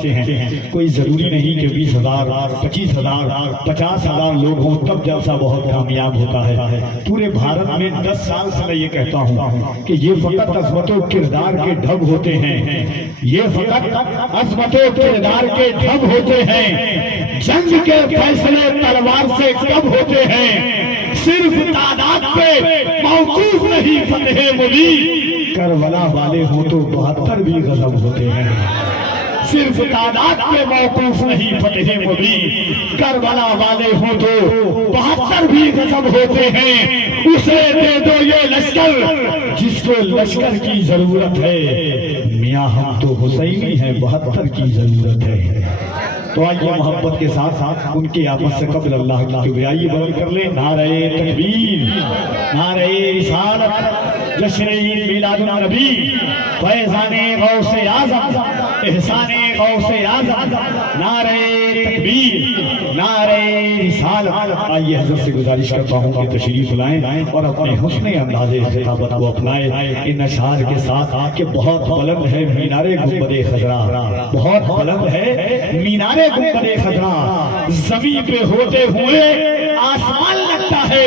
اچھے ہیں. کوئی ضروری نہیں کہ 20,000 25,000 50,000 لوگ ہوں تب جلسہ بہت کامیاب ہوتا ہے. پورے بھارت میں 10 سال سے میں یہ کہتا ہوں کہ یہ فقط عظمت و کردار کے ڈھب ہوتے ہیں. یہ فقط عظمت و کردار کے ڈھب ہوتے ہیں. جنگ کے فیصلے تلوار سے کب ہوتے ہیں. صرف تعداد پہ موقوف نہیں فتح مبین. کربلا والے ہوں تو 72 بھی غضب ہوتے ہیں. صرف تعداد پہ موقوف نہیں فتح مبین. کربلا والے ہوں تو 72 بھی غضب ہوتے ہیں. اسے دے دو یہ لشکر جس کو لشکر کی ضرورت ہے. میاں ہم تو حسینی ہیں 72 کی ضرورت ہے. تو آئیے محبت کے ساتھ ساتھ ان کی آمد سے قبل اللہ کی کبریائی بلند کر لیں. نعرہ تکبیر، نعرہ رسالت، جشن عید میلاد النبی، فیضان غوث اعظم، احسان غوث اعظم. نعرہ تکبیر، نعرہ رسالت. آئیے حضرت سے گزارش کرتا ہوں کہ تشریف لائیں اور اپنے حسن انداز خطابت کو اپنائیں ان اشعار کے ساتھ کہ بہت بلند ہے مینار گنبد خضرا، بہت بلند ہے مینار گنبد خضرا. زمین پہ ہوتے ہوئے آسمان لگتا ہے.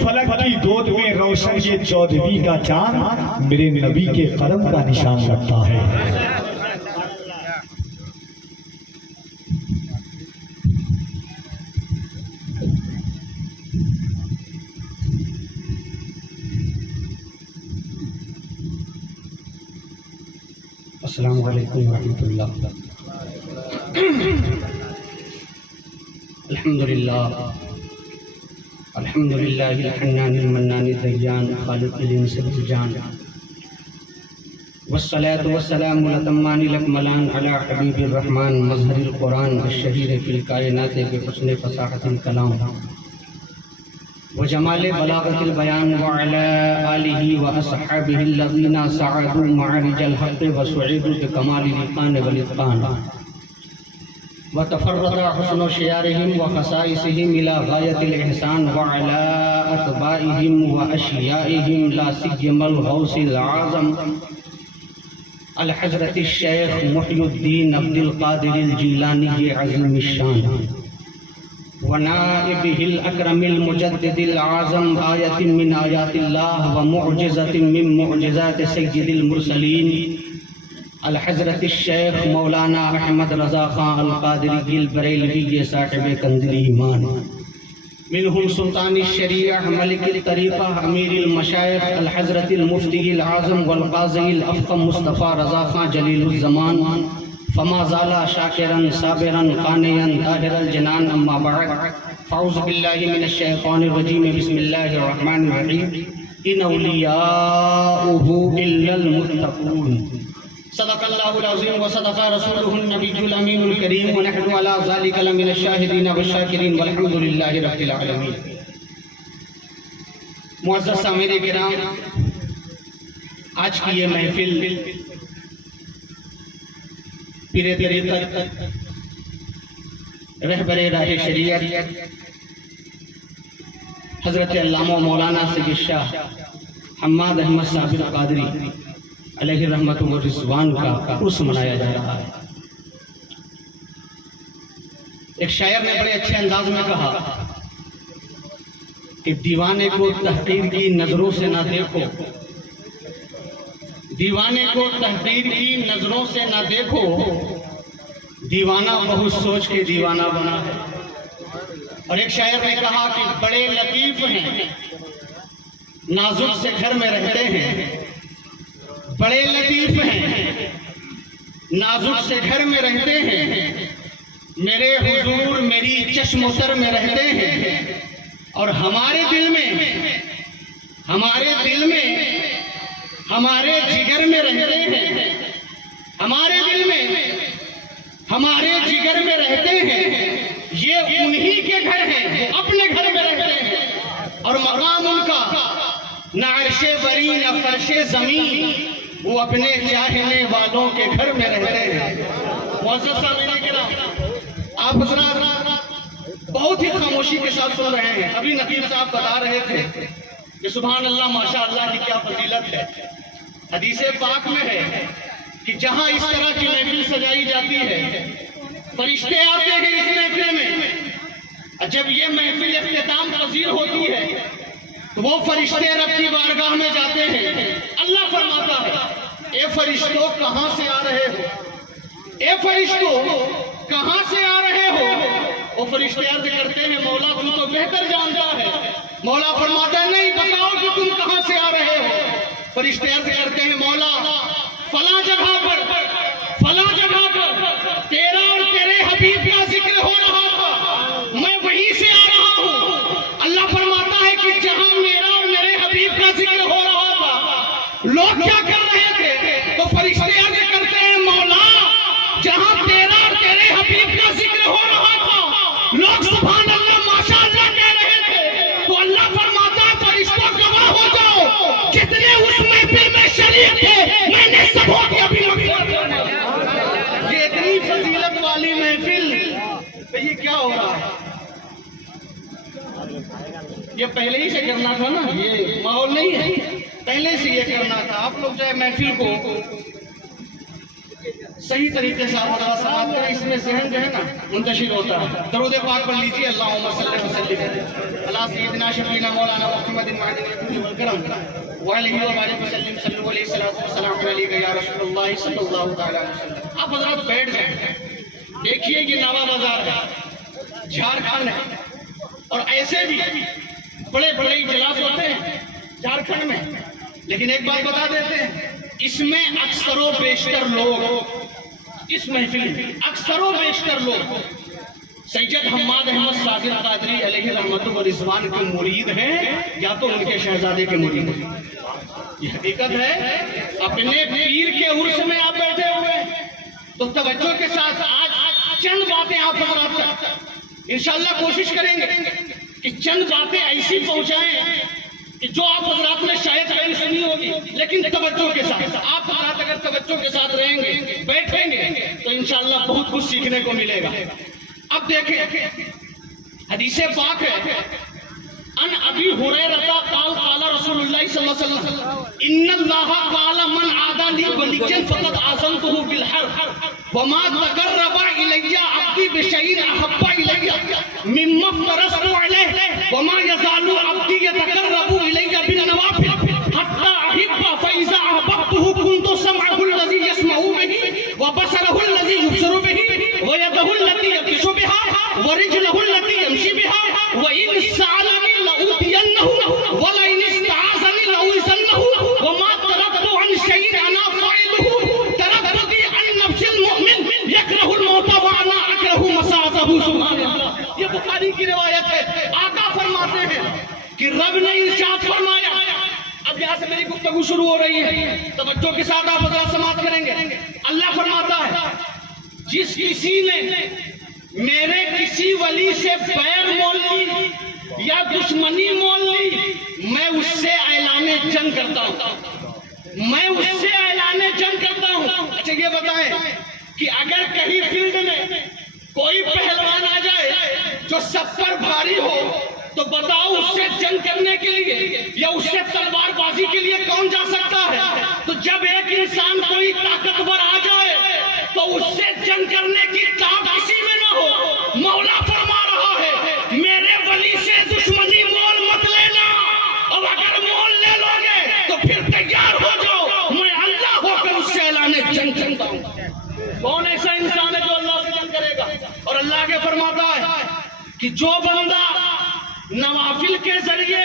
فلک کی گود میں روشن یہ 14ویں کا چاند میرے نبی کے قدم کا نشان لگتا ہے. السلام علیکم ورحمۃ اللہ. الحمدللہ الحمدللہ الحنان المنان الدیان خالق الانس والجان، والصلاة والسلام الاتمان الاکملان علی حبیب الرحمن مظہر القرآن الشہیر فی الکائنات بحسن فصاحت الکلام وجمال بلاغت البیان وعلى آلہ واصحابہ الذین سعدوا معارج الحق وسعدوا بکمال الاتقان والاتقان وتفرد حسن شیارہم وخصائصہم الى غایت الاحسان وعلى اتباعہم واشیائہم لا سیما الغوث العظم الحضرت الشیخ محی الدین عبد القادر الجیلانی عظیم الشان ونائبہ الاکرم المجدد العظم آیت من آیات اللہ ومعجزت من معجزات سید المرسلین الحضرت الشیخ مولانا احمد رضا خان القادری البریلوی صاحب کنز ایمان. منہم سلطان الشریعہ ملک الطریقہ امیر المشائخ الحضرت المفتی العظم والقاضی الافقم مصطفیٰ رضا خان جلیل الزمان فما زالا شاکرا صابرا قانیا طاہر الجنان. اما بعد فاعوذ باللہ من الشیطان الرجیم بسم اللہ الرحمن الرحیم. ان اولیاؤہ الا المتقون. صدق اللہ العظیم وصدق رسولہ النبی الامین الکریم ونحن علی ذلک لمن الشاہدین والشاکرین والحمد للہ رب العالمین. معزز سامعین کرام، آج کی یہ محفل پیر طریقت رہبر راہ شریعت حضرت علامہ مولانا سید شاہ حماد احمد صابر قادری علیہ رحمت و رضوان کا عرس منایا جا رہا ہے. ایک شاعر نے بڑے اچھے انداز میں کہا کہ دیوانے کو تحقیر کی نظروں سے نہ دیکھو، دیوانے کو تحقیر کی نظروں سے نہ دیکھو، دیوانہ بہت سوچ کے دیوانہ بنا ہے. اور ایک شاعر نے کہا کہ بڑے لطیف ہیں نازک سے گھر میں رہتے ہیں، بڑے لطیف ہیں نازک سے گھر میں رہتے ہیں، میرے حضور میری چشم و تر میں رہتے ہیں، اور ہمارے دل میں ہمارے جگر میں رہتے ہیں، ہمارے دل میں ہمارے جگر میں رہتے ہیں. یہ انہی کے گھر ہیں، وہ اپنے گھر میں رہتے ہیں، اور مقام ان کا نہ عرش بری نہ فرش زمین، وہ اپنے چاہنے والوں کے گھر میں رہتے ہیں. معزز سامعین کرام، آپ حضرات بہت ہی خاموشی کے ساتھ سن رہے ہیں. ابھی نقیب صاحب بتا رہے تھے کہ سبحان اللہ ماشاء اللہ کی کیا فضیلت ہے. حدیث پاک میں ہے کہ جہاں اس طرح کی محفل سجائی جاتی ہے فرشتے آتے ہیں اس محفل میں، جب یہ محفل اختتام پذیر ہوتی ہے تو وہ فرشتے رب کی بارگاہ میں جاتے ہیں، اللہ فرماتا ہے اے فرشتوں کہاں سے آ رہے ہو، اے فرشتوں کہاں سے آ رہے ہو؟ وہ فرشتے عرض کرتے ہیں مولا تم تو بہتر جانتا ہے۔ مولا فرماتا ہے نہیں، بتاؤ کہ تم کہاں سے آ رہے ہو۔ فرشتے عرض کرتے ہیں مولا فلاں جگہ پر تیرا اور تیرے حبیب کا ذکر ہو رہا تھا، میں وہیں سے آ رہا ہوں۔ اللہ فرماتا ہے کہ جہاں میرا اور میرے حبیب کا ذکر ہو رہا تھا لوگ کیا کر رہے تھے؟ تو فرشتے عرض کرتے ہیں مولا جہاں تیرا اور تیرے حبیب کا ذکر ہو رہا تھا لوگ سبحان اللہ ماشاء اللہ کہہ رہے تھے، تو اللہ فرماتا ہے فرشتوں گواہ ہو جاؤ جتنے اس محفل میں شریک تھے میں نے سبوں کی ابھی یہ اتنی فضیلت والی محفل، تو یہ کیا ہو رہا ہے؟ یہ پہلے ہی سے کرنا تھا نا، یہ ماحول نہیں ہے، پہلے سے یہ کرنا تھا۔ آپ لوگ چاہے محفل کو صحیح طریقے سے آپ سماعت کریں، اس میں ذہن جو ہے نا منتشر ہوتا ہے۔ درود پاک پڑھ لیجیے، اللہم صلی وسلم علی سیدنا شفیعنا مولانا محمد معدن الکرم وعلیہ وآلہ وسلم صلی علیہ وسلم علیہ یا رسول اللہ صلی اللہ تعالی وسلم۔ آپ حضرات بیٹھ جائیں، دیکھیے یہ نوا بازار ہے، جھارکھنڈ ہے، اور ایسے بھی بڑے بڑے اجلاس ہوتے ہیں جھارکھنڈ میں، لیکن ایک بات بتا دیتے ہیں اس میں اکثر و بیشتر لوگ، اس محفل میں اکثر و بیشتر لوگ سید حماد احمد صادق قادری علیہ رحمت و رضوان کے مرید ہیں یا تو ان کے شہزادے کے مرید ہیں۔ یہ حقیقت ہے، اپنے پیر کے عرس میں آپ بیٹھے ہوئے تو توجہ کے ساتھ آج چند باتیں آپ حضرات انشاءاللہ کوشش کریں گے کہ چند باتیں ایسی پہنچائیں کہ جو آپ حضرات نے شاید کہیں سنی ہوگی، لیکن توجہ کے ساتھ آپ حضرات اگر توجہ کے ساتھ رہیں گے بیٹھیں گے تو انشاءاللہ بہت کچھ سیکھنے کو ملے گا۔ اب دیکھیں حدیث پاک ہے، ان ابی ہریرہ قال قال رسول اللہ صلی اللہ علیہ وسلم ان اللہ قال من عادى لي وليا فقد آذنته بالحرب وما تقرب الي عبدي بشيء احب الي مما افترضت عليه وما يزال عبدي يتقرب الي بالنوافل حتى احبه فاذا احببته كنت سمعه الذي يسمع به وبصره الذي يبصر به ويده التي يبطش بها ورجله التي يمشي بها وان سألني لأوتينه ولئن استعاذني لأعيذنه وما تركت عن شيء انا فاعله ترددي عن نفس المؤمن يكره الموت وانا اكره مساءته سبحان اللہ۔ یہ بخاری کی روایت ہے، آقا فرماتے ہیں کہ رب نے ارشاد فرمایا، اب یہاں سے میری گفتگو شروع ہو رہی ہے، توجہ کے ساتھ آپ حضرات سماعت کریں گے۔ اللہ فرماتا ہے جس کسی نے میرے کسی ولی سے بیر مول لی یا دشمنی مول لی میں اس سے اعلان جنگ کرتا ہوں، میں اس سے اعلان جنگ کرتا ہوں۔ اچھا یہ بتائیں کہ اگر کہیں فیلڈ میں کوئی پہلوان آ جائے جو سب پر بھاری ہو تو بتاؤ اس سے جنگ کرنے کے لیے یا اس سے تلوار بازی کے لیے کون جا سکتا ہے؟ تو جب ایک انسان کوئی طاقتور آ جائے تو اس سے جنگ کرنے کی طاقت کسی میں نہ ہو، مولا فرما رہا ہے میرے ولی سے دشمنی مول مت لینا، اور اگر مول لے لو گے تو پھر تیار ہو جاؤ، میں اللہ ہو کر اس سے اعلان جنگ کرتا ہوں۔ کون ایسا انسان ہے جو اللہ سے جنگ کرے گا؟ اور اللہ کے فرماتا ہے کہ جو بندہ نوافل کے ذریعے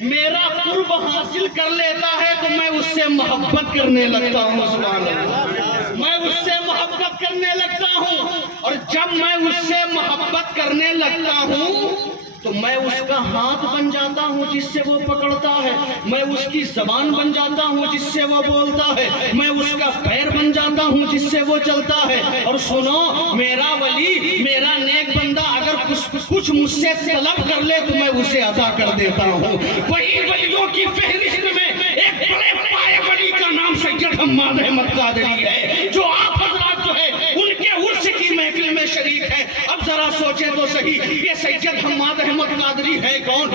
میرا قرب حاصل کر لیتا ہے تو میں اس سے محبت کرنے لگتا ہوں، سبحان اللہ، میں اس سے محبت کرنے لگتا ہوں، اور جب میں اس سے محبت کرنے لگتا ہوں تو میں اس کا ہاتھ بن جاتا ہوں جس سے وہ پکڑتا ہے، میں اس کی زبان بن جاتا ہوں جس سے وہ بولتا ہے، میں اس کا پیر بن جاتا ہوں جس سے وہ چلتا ہے۔ اور سنو، میرا ولی، میرا نیک بندہ اگر کچھ مجھ سے طلب کر لے تو میں اسے عطا کر دیتا ہوں۔ وہی ولیوں کی فہرست میں ایک بڑے پائے ولی کا نام سید حماد احمد قادری ہے، جو آپ حضرات جو ہے ان کے عرس کی محفل میں شریک ہے۔ اب ذرا سوچیں تو صحیح، یہ سید حماد احمد قادری ہے کون؟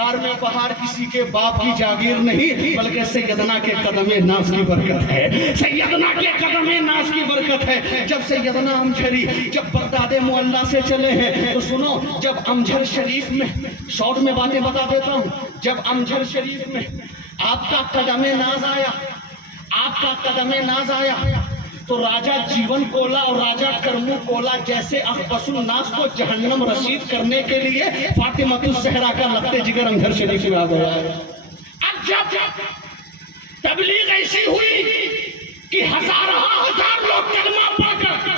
ہزار میں بہار کسی کے باپ کی جاگیر نہیں بلکہ سیدنا کے قدم ناز کی برکت ہے، سیدنا کے قدم ناز کی برکت ہے۔ جب سیدنا امجھری جب بغداد معلیٰ سے چلے ہیں تو سنو، جب امجھر شریف میں شارٹ میں باتیں بتا دیتا ہوں، جب امجھر شریف میں آپ کا قدم ناز آیا، آپ کا قدم ناز آیا تو راجہ جیون کولا اور راجہ کرمو کولا جیسے اخبث الناس کو جہنم رسید کرنے کے لیے فاطمۃ الزہرا کا لگتے جگر امجھر شریف میں آ گیا ہے۔ اب جب تبلیغ ایسی ہوئی کہ ہزار لوگ کلمہ پڑھ کر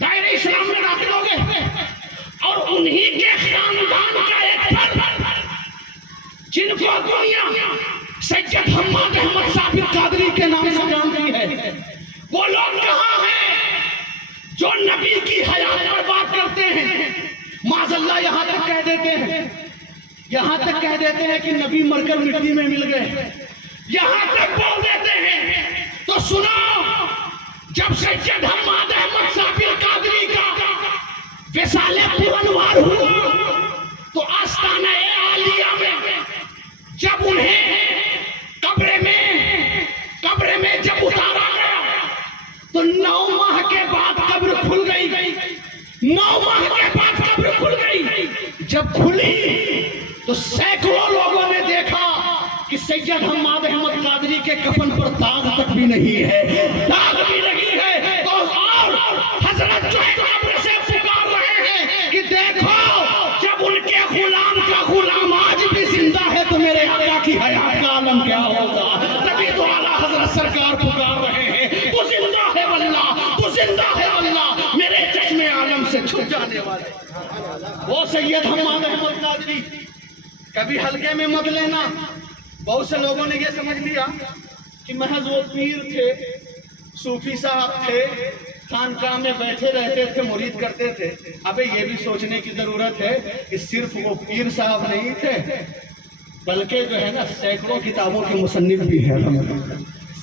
دائرہ اسلام میں داخل ہو گئے اور انہی کے خاندان کا ایک فرد جن کو دنیا سید حماد احمد ثابت قادری کے نام سے جانتی ہے، وہ لوگ کہاں ہیں جو نبی کی حیات پر بات کرتے ہیں؟ معاذ اللہ یہاں تک کہہ دیتے ہیں، یہاں تک کہہ دیتے ہیں کہ نبی مر کر مٹی میں مل گئے، یہاں تک بول دیتے ہیں۔ تو سنو، جب سید حماد احمد ثابت قادری کا وصال پرانوار ہوا تو آستانہ عالیہ میں جب انہیں قبر میں جب اتارا گیا تو 9 ماہ کے بعد قبر کھل گئی، 9 ماہ کے بعد قبر کھل گئی۔ جب کھلی تو سینکڑوں لوگوں نے دیکھا کہ سید حماد احمد قادری کے کفن پر داغ تک بھی نہیں ہے، داغ بھی نہیں ہے۔ تو اور حضرت جو ہے قبر سے پکار رہے ہیں کہ دیکھو، جب ان کے غلام کا غلام آج بھی زندہ ہے تو میرے آقا کی حیات کا عالم کیا ہوگا؟ تبھی تو اعلیٰ حضرت سرکار پکار رہے ہیں، تو زندہ ہے واللہ، تو زندہ ہے واللہ، میرے چشم عالم سے چھپ جانے والے وہ سید حماد احمد قادری۔ کبھی ہلکے میں مت لینا، بہت سے لوگوں نے یہ سمجھ لیا کہ محض وہ پیر تھے، صوفی صاحب تھے، خانقاہ میں بیٹھے رہتے تھے، مرید کرتے تھے۔ ابے یہ بھی سوچنے کی ضرورت ہے کہ صرف وہ پیر صاحب نہیں تھے بلکہ جو ہے نا سینکڑوں کتابوں کے مصنف بھی ہیں،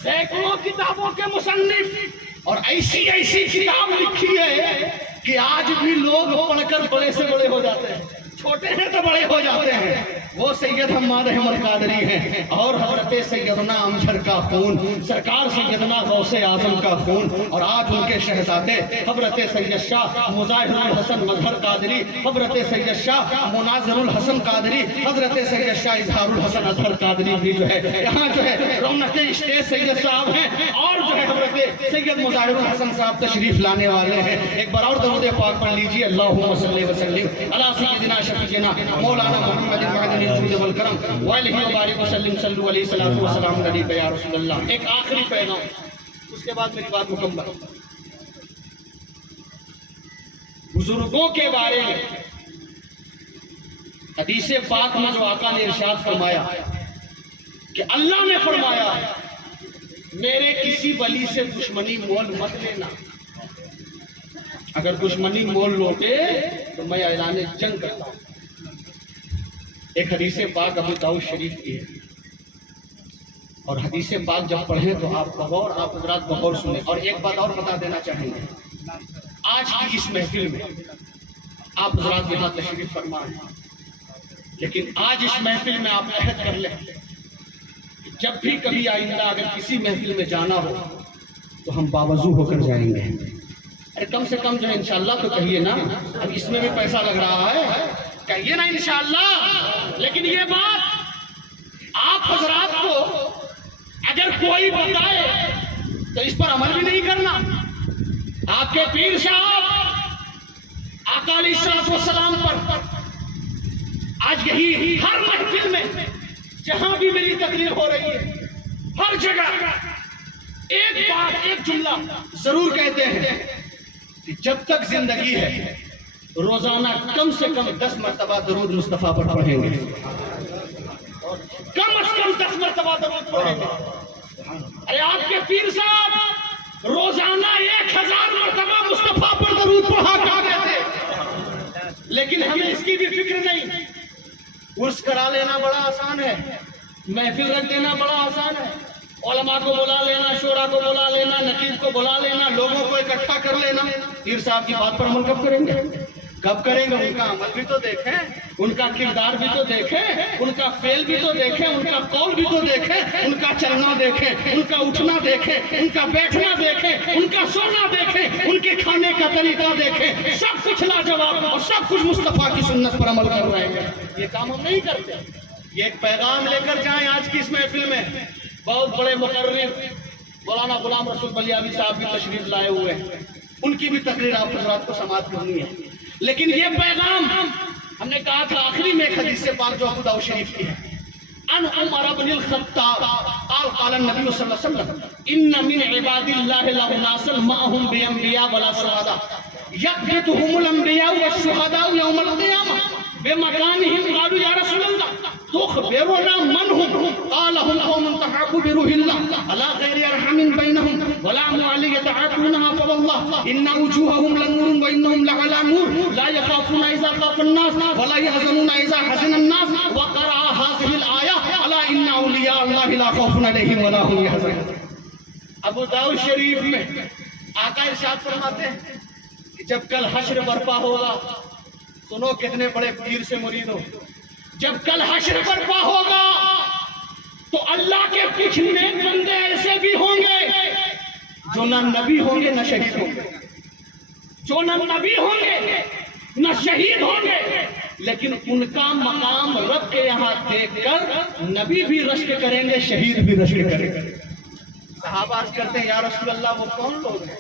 سینکڑوں کتابوں کے مصنف، اور ایسی کتاب لکھی ہے کہ آج بھی لوگ پڑھ کر بڑے سے بڑے ہو جاتے ہیں، چھوٹے ہیں تو بڑے ہو جاتے ہیں۔ وہ سید حماد احمد قادری ہیں، اور حضرت سیدنا امجھر کا خون، سرکار سیدنا غوث اعظم کا خون، اور آج ان کے شہزادے حضرت سید شاہ مظاہر الحسن مظہر قادری، حضرت سید شاہ مناظر الحسن قادری، حضرت سید شاہ اظہار الحسن اظہر قادری بھی جو ہے یہاں جو ہے رونق اسٹیج سید صاحب ہیں، اور جو ہے حضرت سید مظاہر الحسن صاحب تشریف لانے والے ہیں۔ ایک بار اور درود پاک پڑھ لیجیے، اللہم صلی وسلم علی سیدنا شفیعنا مولانا محمد معدن الجود والکرم وعلیہ وبارک وسلم، صلو علیہ الصلوۃ والسلام علیک یا رسول اللہ۔ ایک آخری پیغام، اس کے بعد میری بات مکمل۔ بزرگوں کے بارے میں حدیث پاک میں جو آقا نے ارشاد فرمایا کہ اللہ نے فرمایا میرے کسی ولی سے دشمنی مول مت لینا، اگر دشمنی مول لوٹے تو میں اعلان جنگ کرتا ہوں۔ ایک حدیث پاک ابو داؤد شریف کی ہے، اور حدیث پاک جب پڑھیں تو آپ بغور، آپ حضرات بغور سنیں۔ اور ایک بات اور بتا دینا چاہیں گے، آج کی اس محفل میں آپ حضرات یہاں تشریف فرما ہیں، لیکن آج اس محفل میں آپ عہد کر لیں کہ جب بھی کبھی آئندہ اگر کسی محفل میں جانا ہو تو ہم باوضو ہو کر جائیں گے۔ ارے کم سے کم جو ہے انشاءاللہ تو کہیے نا، اب اس میں بھی پیسہ لگ رہا ہے، کہیے نا انشاءاللہ۔ لیکن یہ بات آپ حضرات کو اگر کوئی بتائے تو اس پر عمل بھی نہیں کرنا۔ آپ کے پیر صاحب آقا علیہ الصلوۃ والسلام پر آج یہی ہر محفل میں جہاں بھی میری تقریر ہو رہی ہے، ہر جگہ ایک بات، ایک جملہ ضرور کہتے ہیں کہ جب تک زندگی ہے روزانہ کم سے کم 10 مرتبہ درود مصطفیٰ پر پڑھیں گے، کم از کم 10 مرتبہ درود پڑھیں گے۔ ارے آپ کے پیر صاحب روزانہ 1000 مرتبہ مصطفیٰ پر درود پڑھا کرتے تھے، لیکن ہمیں اس کی بھی فکر نہیں۔ عرس کرا لینا بڑا آسان ہے، محفل رکھ دینا بڑا آسان ہے، علماء کو بلا لینا، شورا کو بلا لینا، نقیب کو بلا لینا، لوگوں کو اکٹھا کر لینا۔ پیر صاحب کی بات پر عمل کب کریں گے؟ کب کریں گے؟ ان کا عمل بھی تو دیکھیں۔ ان کا کردار بھی تو دیکھیں، ان کا فعل بھی تو دیکھیں، ان کا قول بھی تو دیکھیں، ان کا چلنا دیکھیں، ان کا اٹھنا دیکھیں، ان کا بیٹھنا دیکھیں، ان کا سونا دیکھیں، ان کے کھانے کا طریقہ دیکھیں، سب کچھ لاجواب اور سب کچھ مصطفیٰ کی سنت پر عمل کر رہے ہیں۔ یہ کام ہم نہیں کرتے۔ یہ ایک پیغام لے کر جائیں آج کی اس محفل میں۔ بہت بڑے مقرر مولانا غلام رسول بلیاوی صاحب بھی تشریف لائے ہوئے ہیں، ان کی بھی تقریر آپ حضرات کو سماعت کرنی ہے، لیکن یہ پیغام ہم نے کہا تھا آخری میں ایک حدیث پاک جو ابو داؤد شریف کی ہے، ان عمر بن الخطاب قال قال النبي صلی اللہ علیہ وسلم ان من عباد الله لاناسا معهم بانبیاء ولا شهداء یقبضهم الانبیاء والشهداء یوم القیامہ بمکانهم قالوا یا رسول اللہ تخبرنا من هم قال هم قوم تحابوا بروح الله على غير ارحم بينهم ولا معلي يتعاطونها فوالله ان وجوههم لنور وانهم لعلى نور لا يخافون اذا خاف الناس ولا يحزنون اذا حزن الناس وقرأ هذه الايه الا ان اولیاء اللہ لا خوف علیہم ولا هم يحزنون۔ ابو داؤد شریف میں آقا ارشاد فرماتے ہیں کہ جب کل حشر برپا ہوگا، سنو کتنے بڑے پیر سے مرید ہو، جب کل حشر برپا ہوگا تو اللہ کے کچھ نیک بندے ایسے بھی ہوں گے جو نہ نبی ہوں گے نہ شہید ہوں گے، جو نہ نبی ہوں گے نہ شہید ہوں گے، لیکن ان کا مقام رب کے یہاں دیکھ کر نبی بھی رشک کریں گے، شہید بھی رشک کریں گے۔ صحابہ عرض کرتے ہیں یا رسول اللہ وہ کون لوگ ہیں؟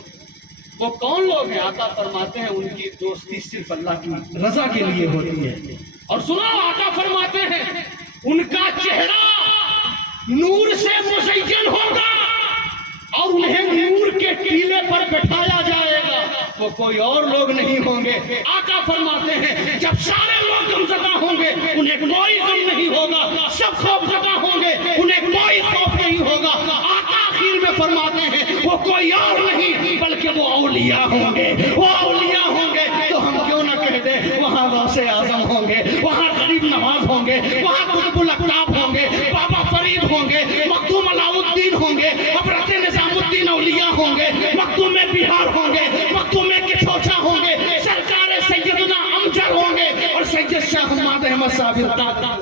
وہ کون لوگ ہیں؟ آقا فرماتے ہیں ان کی دوستی صرف اللہ کی رضا کے لیے ہوتی ہے۔ اور سنو آقا فرماتے ہیں ان کا چہرہ نور سے مزین ہوگا اور انہیں نور کے ٹیلے پر بٹھایا جائے گا، وہ کوئی اور لوگ نہیں ہوں گے۔ آقا فرماتے ہیں جب سارے لوگ غمزدہ ہوں گے انہیں کوئی غم نہیں ہوگا، سب خوف زدہ ہوں گے انہیں کوئی خوف نہیں ہوگا۔ آقا آخر میں فرماتے ہیں وہ کوئی اور نہیں بلکہ وہ اولیاء ہوں گے، وہ اولیاء ہوں گے۔ تو ہم کیوں نہ کہہ دیں وہاں غوث اعظم ہوں گے، وہاں غریب نواز ہوں گے، وہاں قطب الاقطاب ہوں گے، بابا فرید ہوں گے، مخدوم علاء الدین ہوں گے، حضرت نظام الدین اولیاء ہوں گے، مخدوم بہار ہوں گے، مخدوم کچھوچا ہوں گے، سرکار سیدنا امجد ہوں گے اور سید شاہ حماد احمد صابر دادا۔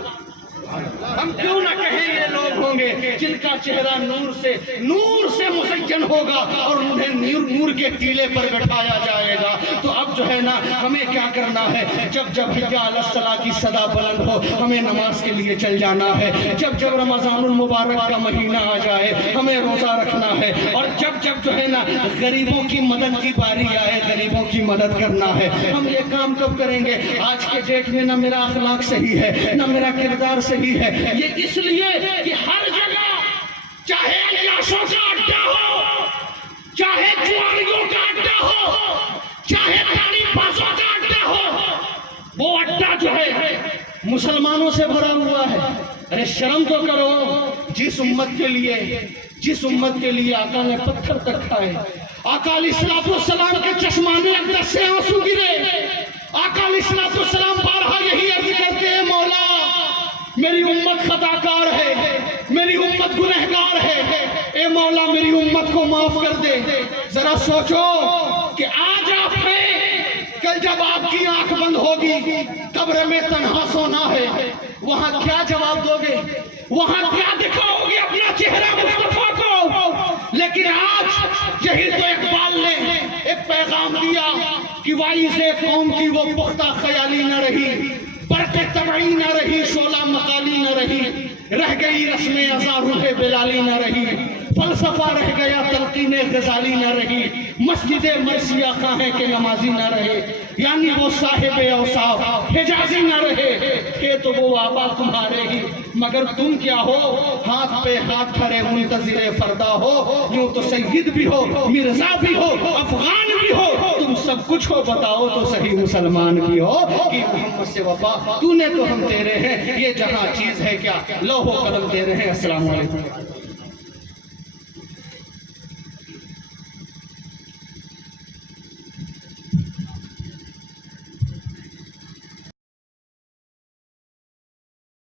ہم کیوں نہ کہیں یہ لوگ ہوں گے جن کا چہرہ نور سے مزین ہوگا اور انہیں نور کے ٹیلے پر بٹھایا جائے گا۔ تو اب جو ہے نا ہمیں کیا کرنا ہے، جب حی علی الصلاۃ کی صدا بلند ہو ہمیں نماز کے لیے چل جانا ہے، جب رمضان المبارک کا مہینہ آ جائے ہمیں روزہ رکھنا ہے، اور جب جو ہے نا غریبوں کی مدد کی باری آئے غریبوں کی مدد کرنا ہے۔ ہم یہ کام کب کریں گے؟ آج کے ڈیٹ میں نہ میرا اخلاق صحیح ہے نہ میرا کردار صحیح ہے، یہ اس لیے کہ ہر جگہ چاہے عیاشوں کا اڈا ہو، چاہے جوانیوں کا اڈا ہو، چاہے تعلیم بازوں کا اڈا ہو، وہ اڈا جو ہے مسلمانوں سے بھرا ہوا ہے۔ ارے شرم تو کرو، جس امت کے لیے آقا نے پتھر تک کھائے، آقا علیہ السلام کے چشمانے اقدس سے آنسو گرے، آقا علیہ السلام بارہا یہی عرض کرتے ہیں مولا میری امت خطا کار ہے، میری امت گنہگار ہے، اے مولا میری امت کو معاف کر دے۔ ذرا سوچو کہ آج آپ میں کل جب آپ کی آنکھ بند ہوگی قبر میں تنہا سونا ہے، وہاں کیا جواب دو گے؟ وہاں کیا دکھاؤ گے اپنا چہرہ مصطفیٰ کو؟ لیکن آج یہی تو اقبال نے ایک پیغام دیا کہ وائز قوم کی وہ پختہ خیالی نہ رہی، برق طبعی نہ رہی، شعلہ مقالی نہ رہی، رہ گئی رسم ازاں روح بلالی نہ رہی، فلسفہ رہ گیا تلقین غزالی نہ رہی، مسجد مرثیہ خواہیں کے نمازی نہ رہے، یعنی وہ صاحب اوصاف حجازی نہ رہے کہ تو وہ آبا تمہارے ہی، مگر تم کیا ہو ہاتھ پہ ہاتھ کھڑے منتظر فردا ہو، یوں تو سید بھی ہو مرزا بھی ہو افغان بھی ہو، تم سب کچھ ہو بتاؤ تو صحیح مسلمان بھی ہو کہ محمد سے وفا تو نے تو ہم تیرے ہیں، یہ جہاں چیز ہے کیا لوح و قلم تیرے ہیں۔ السلام علیکم۔